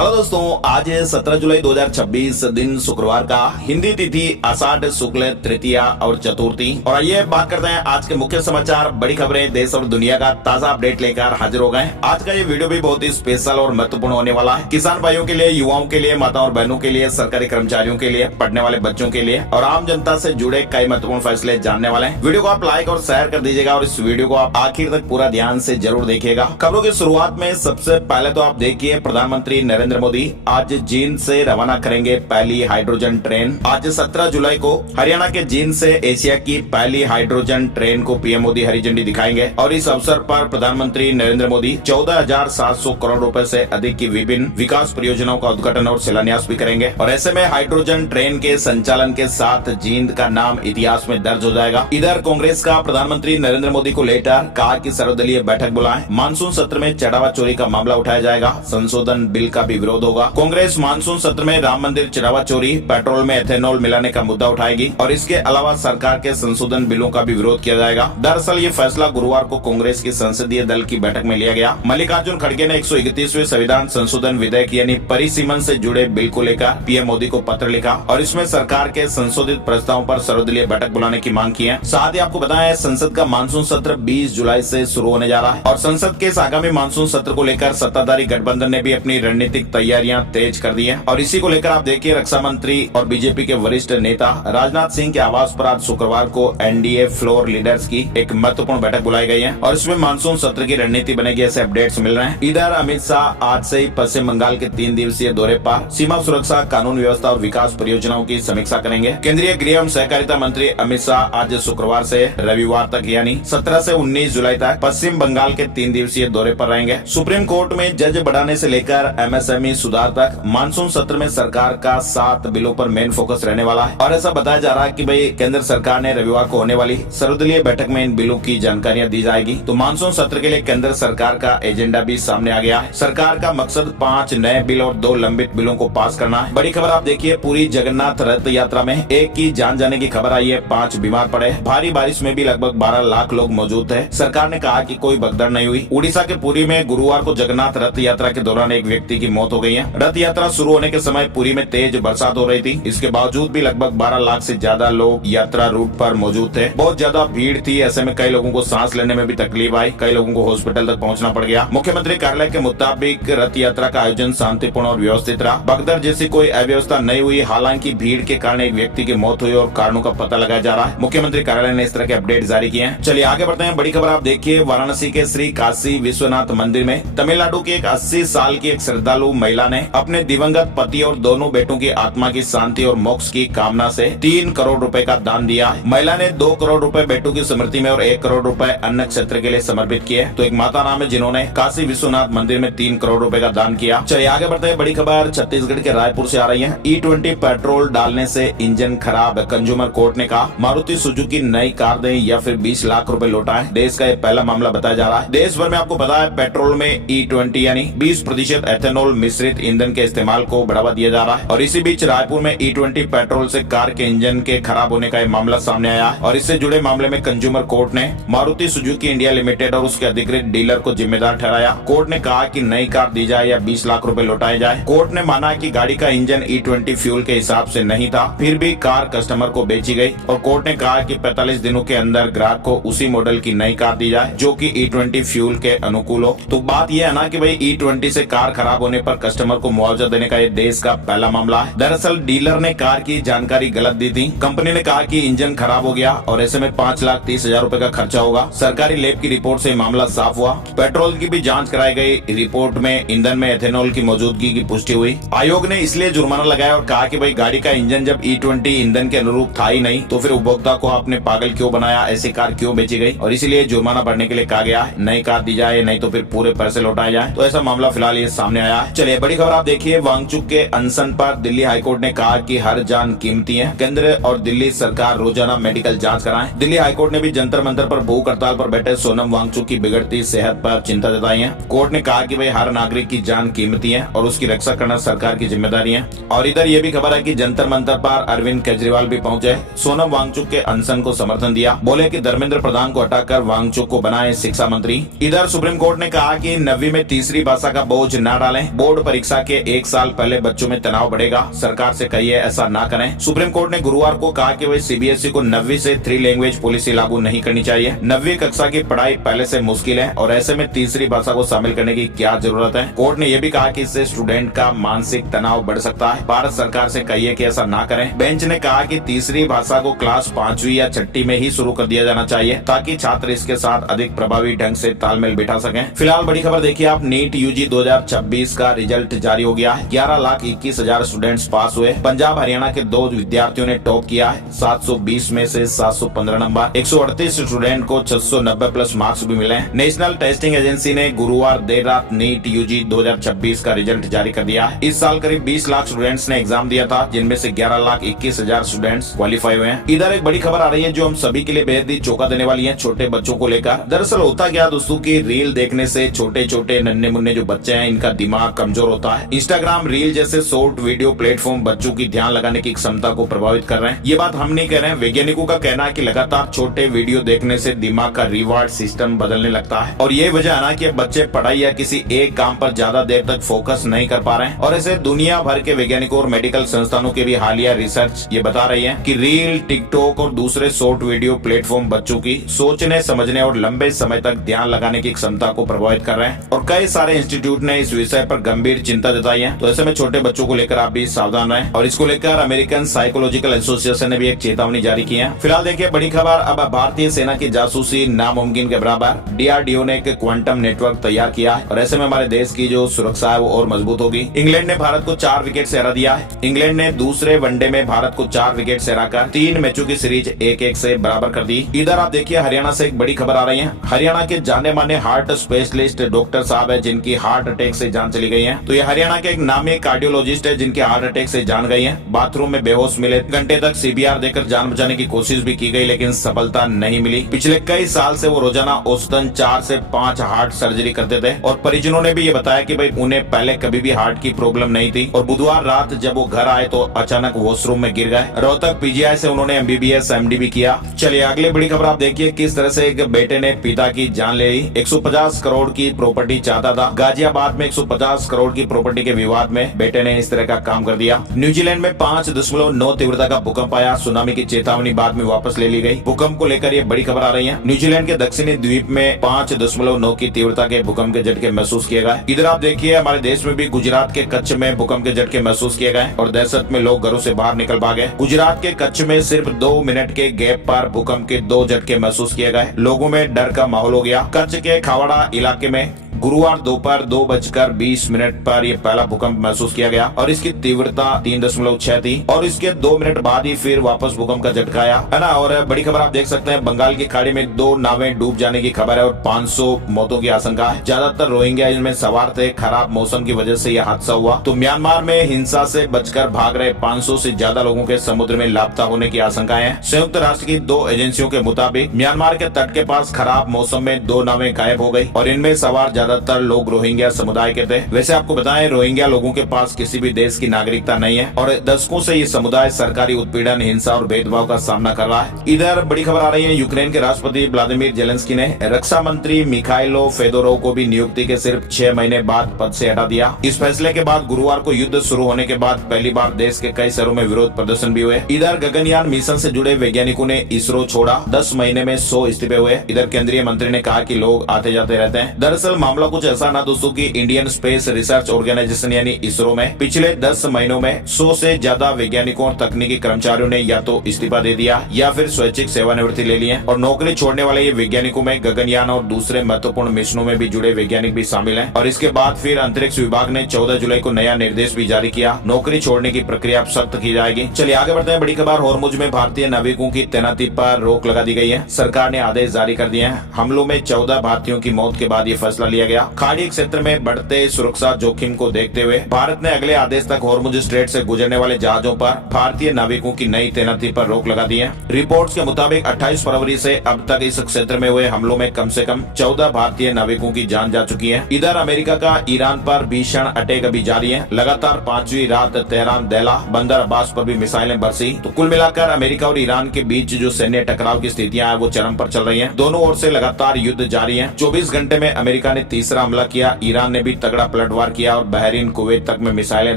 Hello दोस्तों, आज है 17 जुलाई 2026 दिन शुक्रवार का। हिंदी तिथि आषाढ़ शुक्ल तृतीया और चतुर्थी। और आइए बात करते हैं आज के मुख्य समाचार, बड़ी खबरें, देश और दुनिया का ताजा अपडेट लेकर हाजिर हो गए। आज का ये वीडियो भी बहुत ही स्पेशल और महत्वपूर्ण होने वाला है। किसान भाइयों के लिए, युवाओं के लिए, माताओं और बहनों के लिए, सरकारी कर्मचारियों के लिए, पढ़ने वाले बच्चों के लिए और आम जनता से जुड़े कई महत्वपूर्ण फैसले जानने वाले हैं। वीडियो को आप लाइक और शेयर कर दीजिएगा और इस वीडियो को आप आखिर तक पूरा ध्यान से जरूर देखिएगा। खबरों की शुरुआत में सबसे पहले तो आप देखिए, प्रधानमंत्री नरेंद्र मोदी आज जींद से रवाना करेंगे पहली हाइड्रोजन ट्रेन। आज 17 जुलाई को हरियाणा के जींद से एशिया की पहली हाइड्रोजन ट्रेन को पीएम मोदी हरी झंडी दिखाएंगे और इस अवसर पर प्रधानमंत्री नरेंद्र मोदी 14,700 करोड़ रुपए से अधिक की विभिन्न विकास परियोजनाओं का उद्घाटन और शिलान्यास भी करेंगे। और ऐसे में हाइड्रोजन ट्रेन के संचालन के साथ जींद का नाम इतिहास में दर्ज हो जाएगा। इधर कांग्रेस का प्रधानमंत्री नरेंद्र मोदी को लेटर, कहा कि सर्वदलीय बैठक बुलाएं। मानसून सत्र में चढ़ावा चोरी का मामला उठाया जाएगा, संशोधन बिल का भी विरोध होगा। कांग्रेस मानसून सत्र में राम मंदिर चढ़ावा चोरी, पेट्रोल में एथेनॉल मिलाने का मुद्दा उठाएगी और इसके अलावा सरकार के संशोधन बिलों का भी विरोध किया जाएगा। दरअसल ये फैसला गुरुवार को कांग्रेस की संसदीय दल की बैठक में लिया गया। मल्लिकार्जुन खड़गे ने 131वें संविधान संशोधन विधेयक यानी परिसीमन से जुड़े बिल को लेकर पीएम मोदी को पत्र लिखा और इसमें सरकार के संशोधित प्रस्तावों पर सर्वदलीय बैठक बुलाने की मांग की है। साथ ही आपको बताया, संसद का मानसून सत्र 20 जुलाई से शुरू होने जा रहा है और संसद के इस आगामी मानसून सत्र को लेकर सत्ताधारी गठबंधन ने भी अपनी रणनीतिक तैयारियां तेज कर दी है। और इसी को लेकर आप देखिए, रक्षा मंत्री और बीजेपी के वरिष्ठ नेता राजनाथ सिंह के आवास पर आज शुक्रवार को एनडीए फ्लोर लीडर्स की एक महत्वपूर्ण बैठक बुलाई गई है और इसमें मानसून सत्र की रणनीति बनेगी, ऐसे अपडेट्स मिल रहे हैं। इधर अमित शाह आज से ही पश्चिम बंगाल के 3 दिवसीय दौरे पर सीमा सुरक्षा, कानून व्यवस्था और विकास परियोजनाओं की समीक्षा करेंगे। केंद्रीय गृह एवं सहकारिता मंत्री अमित शाह आज शुक्रवार से रविवार तक यानी 17 से 19 जुलाई तक पश्चिम बंगाल के 3 दिवसीय दौरे पर रहेंगे। सुप्रीम कोर्ट में जज बढ़ाने से लेकर एमएसएमई सुधार तक मानसून सत्र में सरकार का 7 बिलों पर मेन फोकस रहने वाला है। और ऐसा बताया जा रहा है कि भाई केंद्र सरकार ने रविवार को होने वाली सर्वदलीय बैठक में इन बिलों की जानकारियां दी जाएगी। तो मानसून सत्र के लिए केंद्र सरकार का एजेंडा भी सामने आ गया है। सरकार का मकसद 5 नए बिल और 2 लंबित बिलों को पास करना है। बड़ी खबर आप देखिए, पूरी जगन्नाथ रथ यात्रा में एक की जान जाने की खबर आई है, 5 बीमार पड़े। भारी बारिश में भी लगभग 12 लाख लोग मौजूद थे। सरकार ने कहा कि कोई भगदड़ नहीं हुई। उड़ीसा के पुरी में गुरुवार को जगन्नाथ रथ यात्रा के दौरान एक व्यक्ति की मौत हो गई है। रथ यात्रा शुरू होने के समय पुरी में तेज बरसात हो रही थी। इसके बावजूद भी लगभग 12 लाख से ज्यादा लोग यात्रा रूट पर मौजूद थे। बहुत ज्यादा भीड़ थी, ऐसे में कई लोगों को सांस लेने में भी तकलीफ आई, कई लोगों को हॉस्पिटल तक पहुंचना पड़ गया। मुख्यमंत्री कार्यालय के मुताबिक रथ यात्रा का आयोजन शांतिपूर्ण और व्यवस्थित रहा। भगदड़ जैसी कोई अव्यवस्था नहीं हुई। हालांकि भीड़ के कारण एक व्यक्ति की मौत हुई और कारणों का पता लगाया जा रहा है। मुख्यमंत्री कार्यालय ने इस तरह के अपडेट जारी किए हैं। चलिए आगे बढ़ते हैं। बड़ी खबर आप देखिए, वाराणसी के श्री काशी विश्वनाथ मंदिर में तमिलनाडु की एक 80 साल की एक श्रद्धालु महिला ने अपने दिवंगत पति और दोनों बेटों की आत्मा की शांति और मोक्ष की कामना से 3 करोड़ रुपए का दान दिया। महिला ने 2 करोड़ रुपए बेटों की स्मृति में और 1 करोड़ रुपए अन्न क्षेत्र के लिए समर्पित किए। तो एक माता नाम है जिन्होंने काशी विश्वनाथ मंदिर में 3 करोड़ रुपए का दान किया। चलिए आगे बढ़ते हैं। बड़ी खबर छत्तीसगढ़ के रायपुर से आ रही है। E20 पेट्रोल डालने से इंजन खराब, कंज्यूमर कोर्ट ने कहा मारुति सुजुकी नई कार दें या फिर 20 लाख रुपए लौटाएं। देश का ये पहला मामला बताया जा रहा है। देश भर में आपको पता है, पेट्रोल में E20 यानी 20% एथेनॉल मिश्रित ईंधन के इस्तेमाल को बढ़ावा दिया जा रहा है। और इसी बीच रायपुर में E20 पेट्रोल से कार के इंजन के खराब होने का ये मामला सामने आया है। और इससे जुड़े मामले में कंज्यूमर कोर्ट ने मारुति सुजुकी इंडिया लिमिटेड और उसके अधिकृत डीलर को जिम्मेदार ठहराया। कोर्ट ने कहा कि नई कार दी जाए या 20 लाख रुपए लौटाए जाए। कोर्ट ने माना कि गाड़ी का इंजन E20 फ्यूल के हिसाब से नहीं था, फिर भी कार कस्टमर को बेची गई। और कोर्ट ने कहा कि 45 दिनों के अंदर ग्राहक को उसी मॉडल की नई कार दी जाए जो कि E20 फ्यूल के अनुकूल हो। तो बात यह है ना कि भाई E20 से कार खराब होने पर कस्टमर को मुआवजा देने का ये देश का पहला मामला है। दरअसल डीलर ने कार की जानकारी गलत दी थी। कंपनी ने कहा कि इंजन खराब हो गया और ऐसे में 5,30,000 रुपए का खर्चा होगा। सरकारी लैब की रिपोर्ट से मामला साफ हुआ। पेट्रोल की भी जांच कराई गई। रिपोर्ट में ईंधन में एथेनॉल की मौजूदगी की पुष्टि हुई। आयोग ने इसलिए जुर्माना लगाया और कहा कि भाई गाड़ी का इंजन जब E20 ईंधन के अनुरूप था ही नहीं तो फिर उपभोक्ता को आपने पागल क्यों बनाया, ऐसी कार क्यों बेची गई। और इसीलिए जुर्माना भरने के लिए कहा गया है, नई कार दी जाए नहीं तो फिर पूरे पैसे लौटाए जाए। तो ऐसा मामला फिलहाल ये सामने आया है। चलिए बड़ी खबर आप देखिए, वांगचुक के अनशन पर दिल्ली हाईकोर्ट ने कहा कि हर जान कीमती है। केंद्र और दिल्ली सरकार रोजाना मेडिकल जांच कराएं। दिल्ली हाईकोर्ट ने भी जंतर मंतर पर भूख हड़ताल पर बैठे सोनम वांगचुक की बिगड़ती सेहत पर चिंता जताई है। कोर्ट ने कहा कि भाई हर नागरिक की जान कीमती है और उसकी रक्षा करना सरकार की जिम्मेदारी है। और इधर ये भी खबर है कि जंतर मंतर पर अरविंद केजरीवाल भी पहुंचे। सोनम वांगचुक के अनशन को समर्थन दिया। बोले कि धर्मेंद्र प्रधान को हटाकर वांगचुक को बनाए शिक्षा मंत्री। इधर सुप्रीम कोर्ट ने कहा कि 9वीं में तीसरी भाषा का बोझ न डालें। बोर्ड परीक्षा के एक साल पहले बच्चों में तनाव बढ़ेगा, सरकार से कहिए ऐसा ना करें। सुप्रीम कोर्ट ने गुरुवार को कहा कि वही सीबीएसई को 9वीं से 3 लैंग्वेज पॉलिसी लागू नहीं करनी चाहिए। 9वीं कक्षा की पढ़ाई पहले से मुश्किल है और ऐसे में तीसरी भाषा को शामिल करने की क्या जरूरत है। कोर्ट ने यह भी कहा कि इससे स्टूडेंट का मानसिक तनाव बढ़ सकता है। भारत सरकार से कहिए कि ऐसा ना करें। बेंच ने कहा कि तीसरी भाषा को क्लास 5वीं या 6ठी में ही शुरू कर दिया जाना चाहिए ताकि छात्र इसके साथ अधिक प्रभावी ढंग से तालमेल बिठा सकें। फिलहाल बड़ी खबर देखिए आप, नीट यूजी 2026 का रिजल्ट जारी हो गया है। 11,21,000 स्टूडेंट्स पास हुए। पंजाब हरियाणा के 2 विद्यार्थियों ने टॉप किया है। 720 में से 715 नंबर, 138 स्टूडेंट को 690 प्लस मार्क्स भी मिले हैं। नेशनल टेस्टिंग एजेंसी ने गुरुवार देर रात नीट यूजी 2026 का रिजल्ट जारी कर दिया है। इस साल करीब 20 लाख स्टूडेंट्स ने एग्जाम दिया था, जिनमें से 11,21,000 स्टूडेंट्स क्वालिफाई हुए हैं। इधर एक बड़ी खबर आ रही है जो हम सभी के लिए बेहद ही चौंका देने वाली है, छोटे बच्चों को लेकर। दरअसल होता क्या दोस्तों की रील देखने से छोटे छोटे नन्हे मुन्ने जो बच्चे हैं इनका दिमाग कमजोर होता है। इंस्टाग्राम रील जैसे शॉर्ट वीडियो प्लेटफॉर्म बच्चों की ध्यान लगाने की क्षमता को प्रभावित कर रहे हैं। ये बात हम नहीं कह रहे हैं, वैज्ञानिकों का कहना है कि लगातार छोटे वीडियो देखने से दिमाग का रिवार्ड सिस्टम बदलने लगता है और ये वजह है ना कि बच्चे पढ़ाई या किसी एक काम पर ज्यादा देर तक फोकस नहीं कर पा रहे हैं। और ऐसे दुनिया भर के वैज्ञानिकों और मेडिकल संस्थानों की भी हालिया रिसर्च ये बता रही है कि रील, टिकटॉक और दूसरे शॉर्ट वीडियो प्लेटफॉर्म बच्चों की सोचने, समझने और लंबे समय तक ध्यान लगाने की क्षमता को प्रभावित कर रहे हैं और कई सारे इंस्टीट्यूट ने इस विषय पर गंभीर चिंता जताई है। तो ऐसे में छोटे बच्चों को लेकर आप भी सावधान रहें और इसको लेकर अमेरिकन साइकोलॉजिकल एसोसिएशन ने भी एक चेतावनी जारी की है। फिलहाल देखिए बड़ी खबर, अब भारतीय सेना की जासूसी नामुमकिन के बराबर। डीआरडीओ ने एक क्वांटम नेटवर्क तैयार किया है और ऐसे में हमारे देश की जो सुरक्षा है वो और मजबूत होगी। इंग्लैंड ने भारत को 4 विकेट से हरा दिया है। इंग्लैंड ने दूसरे वनडे में भारत को 4 विकेट से हराकर 3 मैचों की सीरीज 1-1 से बराबर कर दी। इधर आप देखिए हरियाणा से एक बड़ी खबर आ रही है। हरियाणा के जाने माने हार्ट स्पेशलिस्ट डॉक्टर साहब है जिनकी हार्ट अटैक से जान चली गई है। तो ये हरियाणा के एक नामी कार्डियोलॉजिस्ट है जिनके हार्ट अटैक से जान गई है। बाथरूम में बेहोश मिले, घंटे तक सीपीआर देकर जान बचाने की कोशिश भी की गई लेकिन सफलता नहीं मिली। पिछले कई साल से वो रोजाना औसतन 4 से 5 हार्ट सर्जरी करते थे और परिजनों ने भी ये बताया कि भाई उन्हें पहले कभी भी हार्ट की प्रॉब्लम नहीं थी और बुधवार रात जब वो घर आए तो अचानक वॉशरूम में गिर गए। रोहतक पीजीआई से उन्होंने एमबीबीएस एमडी भी किया। चलिए अगली बड़ी खबर आप देखिए, किस तरह से एक बेटे ने पिता की जान ले ली। 150 करोड़ की प्रॉपर्टी चाहता था। गाजियाबाद में 150 करोड़ की प्रॉपर्टी के विवाद में बेटे ने इस तरह का काम कर दिया। न्यूजीलैंड में 5.9 तीव्रता का भूकंप आया। सुनामी की चेतावनी बाद में वापस ले ली गई। भूकंप को लेकर ये बड़ी खबर आ रही है। न्यूजीलैंड के दक्षिणी द्वीप में 5.9 की तीव्रता के भूकंप के झटके महसूस किए गए। इधर आप देखिए हमारे देश में भी गुजरात के कच्छ में भूकंप के झटके महसूस किए गए और दहशत में लोग घरों से बाहर निकल भागे। गुजरात के कच्छ में सिर्फ 2 मिनट के गैप पर भूकंप के 2 झटके महसूस किए गए। लोगों में डर का माहौल हो गया। कच्छ के खावड़ा इलाके में गुरुवार दोपहर 2:20 पर यह पहला भूकंप महसूस किया गया और इसकी तीव्रता 3.6 थी और इसके 2 मिनट बाद ही फिर वापस भूकंप का झटका आया, है ना। और बड़ी खबर आप देख सकते हैं, बंगाल की खाड़ी में 2 नावें डूब जाने की खबर है और 500 मौतों की आशंका है। ज्यादातर रोहिंग्या इनमें सवार थे। खराब मौसम की वजह से यह हादसा हुआ। तो म्यांमार में हिंसा से बचकर भाग रहे 500 से ज्यादा लोगों के समुद्र में लापता होने की आशंकाएं हैं। संयुक्त राष्ट्र की 2 एजेंसियों के मुताबिक म्यांमार के तट के पास खराब मौसम में 2 नावें गायब हो गई और इनमें सवार ज्यादातर लोग रोहिंग्या समुदाय के थे। वैसे आपको बताएं, रोहिंग्या लोगों के पास किसी भी देश की नागरिकता नहीं है और दशकों से ये समुदाय सरकारी उत्पीड़न, हिंसा और भेदभाव का सामना कर रहा है। इधर बड़ी खबर आ रही है, यूक्रेन के राष्ट्रपति व्लादिमीर जेलेंस्की ने रक्षा मंत्री मिखाइलो फेदोरोव को भी नियुक्ति के सिर्फ 6 महीने बाद पद से हटा दिया। इस फैसले के बाद गुरुवार को युद्ध शुरू होने के बाद पहली बार देश के कई शहरों में विरोध प्रदर्शन भी हुए। इधर गगनयान मिशन से जुड़े वैज्ञानिकों ने इसरो छोड़ा। 10 महीने में 100 इस्तीफे हुए। इधर केंद्रीय मंत्री ने कहा कि लोग आते जाते रहते हैं। दरअसल मामला कुछ ऐसा ना दोस्तों की इंडियन स्पेस रिसर्च ऑर्गेनाइजेशन यानी इसरो में पिछले 10 महीनों में 100 से ज्यादा वैज्ञानिकों और तकनीकी कर्मचारियों ने या तो इस्तीफा दे दिया या फिर स्वैच्छिक सेवानिवृत्ति ले ली है। और नौकरी छोड़ने वाले ये वैज्ञानिकों में गगनयान और दूसरे महत्वपूर्ण मिशनों में भी जुड़े वैज्ञानिक भी शामिल हैं। और इसके बाद फिर अंतरिक्ष विभाग ने 14 जुलाई को नया निर्देश भी जारी किया। नौकरी छोड़ने की प्रक्रिया सख्त की जाएगी। चलिए आगे बढ़ते हैं। बड़ी खबर, होर्मुज में भारतीय नाविकों की तैनाती पर रोक लगा दी गई है। सरकार ने आदेश जारी कर दिए हैं। हमलों में 14 भारतीयों की मौत के बाद ये फैसला लिया गया। खाड़ी क्षेत्र में बढ़ते सुरक्षा जोखिम को देखते हुए भारत ने अगले आदेश तक होर्मुज स्ट्रेट से गुजरने वाले जहाजों पर भारतीय नाविकों की नई तैनाती पर रोक लगा दी है। रिपोर्ट्स के मुताबिक 28 फरवरी से अब तक इस क्षेत्र में हुए हमलों में कम से कम 14 भारतीय नाविकों की जान जा चुकी है। इधर अमेरिका का ईरान पर भीषण अटैक अभी जारी है। लगातार 5वीं रात तेहरान, दैला, बंदर अब्बास पर भी मिसाइलें बरसी। तो कुल मिलाकर अमेरिका और ईरान के बीच जो सैन्य टकराव की स्थितियां हैं वो चरम पर चल रही हैं। दोनों ओर से लगातार युद्ध जारी है। 24 घंटे में अमेरिका ने तीसरा हमला किया, ईरान ने भी तगड़ा पलटवार किया और बहरीन कुवैत तक में मिसाइलें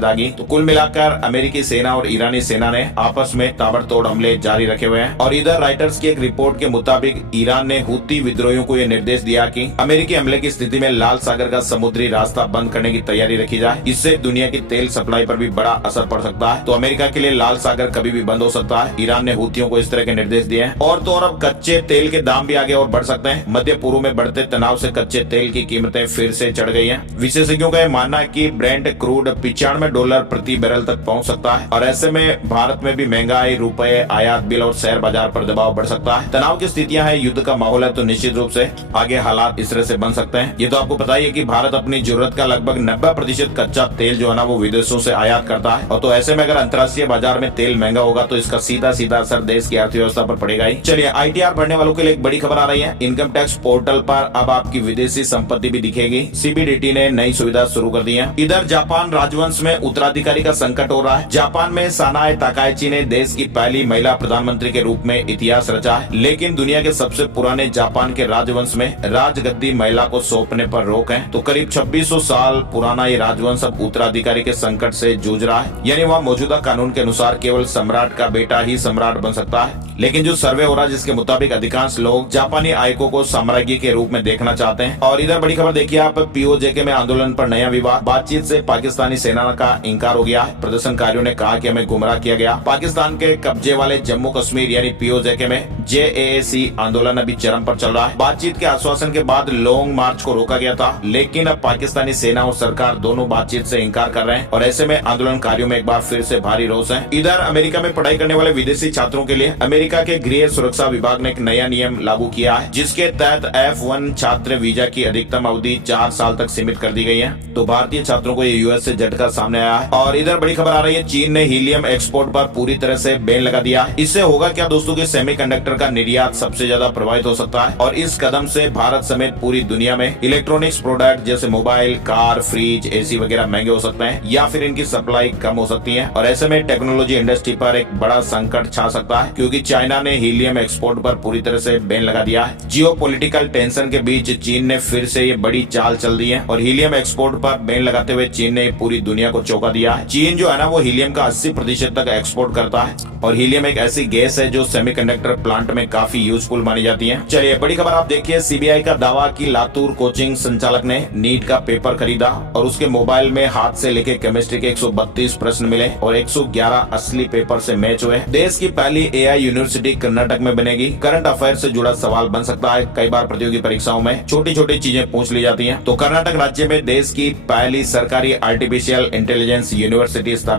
दागी। तो कुल मिलाकर अमेरिकी सेना और ईरानी सेना ने आपस में ताबड़तोड़ हमले जारी रखे हुए हैं। और इधर राइटर्स की एक रिपोर्ट के मुताबिक ईरान ने हूती विद्रोहियों को यह निर्देश दिया कि अमेरिकी हमले की स्थिति में लाल सागर का समुद्री रास्ता बंद करने की तैयारी रखी जाए। इससे दुनिया की तेल सप्लाई पर भी बड़ा असर पड़ सकता है। तो अमेरिका के लिए लाल सागर कभी भी बंद हो सकता है। ईरान ने हूतियों को इस तरह के निर्देश दिए हैं। और तो और अब कच्चे तेल के दाम भी आगे और बढ़ सकते हैं। मध्य पूर्व में बढ़ते तनाव से कच्चे तेल की कीमतें फिर से चढ़ गई हैं। विशेषज्ञों का यह मानना है कि ब्रेंट क्रूड $95 प्रति बैरल तक पहुंच सकता है और ऐसे में भारत में भी महंगाई, रुपए, आयात बिल और शेयर बाजार पर दबाव बढ़ सकता है। तनाव की स्थितियां हैं, युद्ध का माहौल है, तो निश्चित रूप से आगे हालात इस तरह से बन सकते हैं। ये तो आपको पता ही है कि भारत अपनी जरूरत का लगभग 90% कच्चा तेल जो है ना वो विदेशों से आयात करता है। और तो ऐसे में अगर अंतर्राष्ट्रीय बाजार में तेल महंगा होगा तो इसका सीधा सीधा असर देश की अर्थव्यवस्था पर पड़ेगा ही। चलिए, ITR भरने वालों के लिए एक बड़ी खबर आ रही है। इनकम टैक्स पोर्टल पर अब आपकी विदेशी संपत्ति भी दिखेगी। CBDT ने नई सुविधा शुरू कर दी है। इधर जापान राजवंश में उत्तराधिकारी का संकट हो रहा है। जापान में सानाए ताकाइची ने देश की पहली महिला प्रधानमंत्री के रूप में इतिहास रचा है, लेकिन दुनिया के सबसे पुराने जापान के राजवंश में राजगद्दी महिला को सौंपने पर रोक है। तो करीब 2600 साल पुराना ये राजवंश अब उत्तराधिकारी के संकट से जूझ रहा है। यानी वहाँ मौजूदा कानून के अनुसार केवल सम्राट का बेटा ही सम्राट बन सकता है। लेकिन जो सर्वे हो रहा है जिसके मुताबिक अधिकांश लोग जापानी आयकों को साम्राज्य के रूप में देखना चाहते हैं। और इधर बड़ी खबर देखिए आप, POJK में आंदोलन पर नया विवाद। बातचीत से पाकिस्तानी सेना का इंकार हो गया है। प्रदर्शनकारियों ने कहा कि हमें गुमराह किया गया। पाकिस्तान के कब्जे वाले जम्मू कश्मीर यानी POJK में JAAC आंदोलन अभी चरम पर चल रहा है। बातचीत के आश्वासन के बाद लॉन्ग मार्च को रोका गया था, लेकिन अब पाकिस्तानी सेना और सरकार दोनों बातचीत से इंकार कर रहे हैं और ऐसे में आंदोलनकारियों में एक बार फिर से भारी रोष है। इधर अमेरिका में पढ़ाई करने वाले विदेशी छात्रों के लिए अमेरिका के गृह सुरक्षा विभाग ने एक नया नियम लागू किया है, जिसके तहत F1 छात्र वीजा की अधिकतम अवधि 4 साल तक सीमित कर दी गई है। तो भारतीय छात्रों को ये US से झटका सामने आया है। और इधर बड़ी खबर आ रही है, चीन ने हीलियम एक्सपोर्ट पर पूरी तरह से बैन लगा दिया है। इससे होगा क्या दोस्तों कि सेमीकंडक्टर का निर्यात सबसे ज्यादा प्रभावित हो सकता है और इस कदम से भारत समेत पूरी दुनिया में इलेक्ट्रॉनिक्स प्रोडक्ट जैसे मोबाइल, कार, फ्रिज, AC वगैरह महंगे हो सकते हैं या फिर इनकी सप्लाई कम हो सकती है। और ऐसे में टेक्नोलॉजी इंडस्ट्री पर एक बड़ा संकट छा सकता है, क्योंकि चाइना ने हीलियम एक्सपोर्ट पर पूरी तरह से बैन लगा दिया है। जियोपॉलिटिकल टेंशन के बीच चीन ने फिर से ये बड़ी चाल चल दी है और हीलियम एक्सपोर्ट पर बैन लगाते हुए चीन ने पूरी दुनिया को चौंका दिया है। चीन जो है ना वो हीलियम का 80% तक एक्सपोर्ट करता है और हीलियम एक ऐसी गैस है जो सेमीकंडक्टर प्लांट में काफी यूजफुल मानी जाती है। चलिए, बड़ी खबर आप देखिए, CBI का दावा कि लातूर कोचिंग संचालक ने नीट का पेपर खरीदा और उसके मोबाइल में हाथ से लिखे केमिस्ट्री के 132 प्रश्न मिले और 111 असली पेपर से मैच हुए। देश की पहली AI यूनिवर्सिटी कर्नाटक में बनेगी। करंट अफेयर से जुड़ा सवाल बन सकता है। कई बार प्रतियोगी परीक्षाओं में छोटी छोटी चीजें पूछ ली जाती हैं। तो कर्नाटक राज्य में देश की पहली सरकारी आर्टिफिशियल इंटेलिजेंस यूनिवर्सिटी स्थापित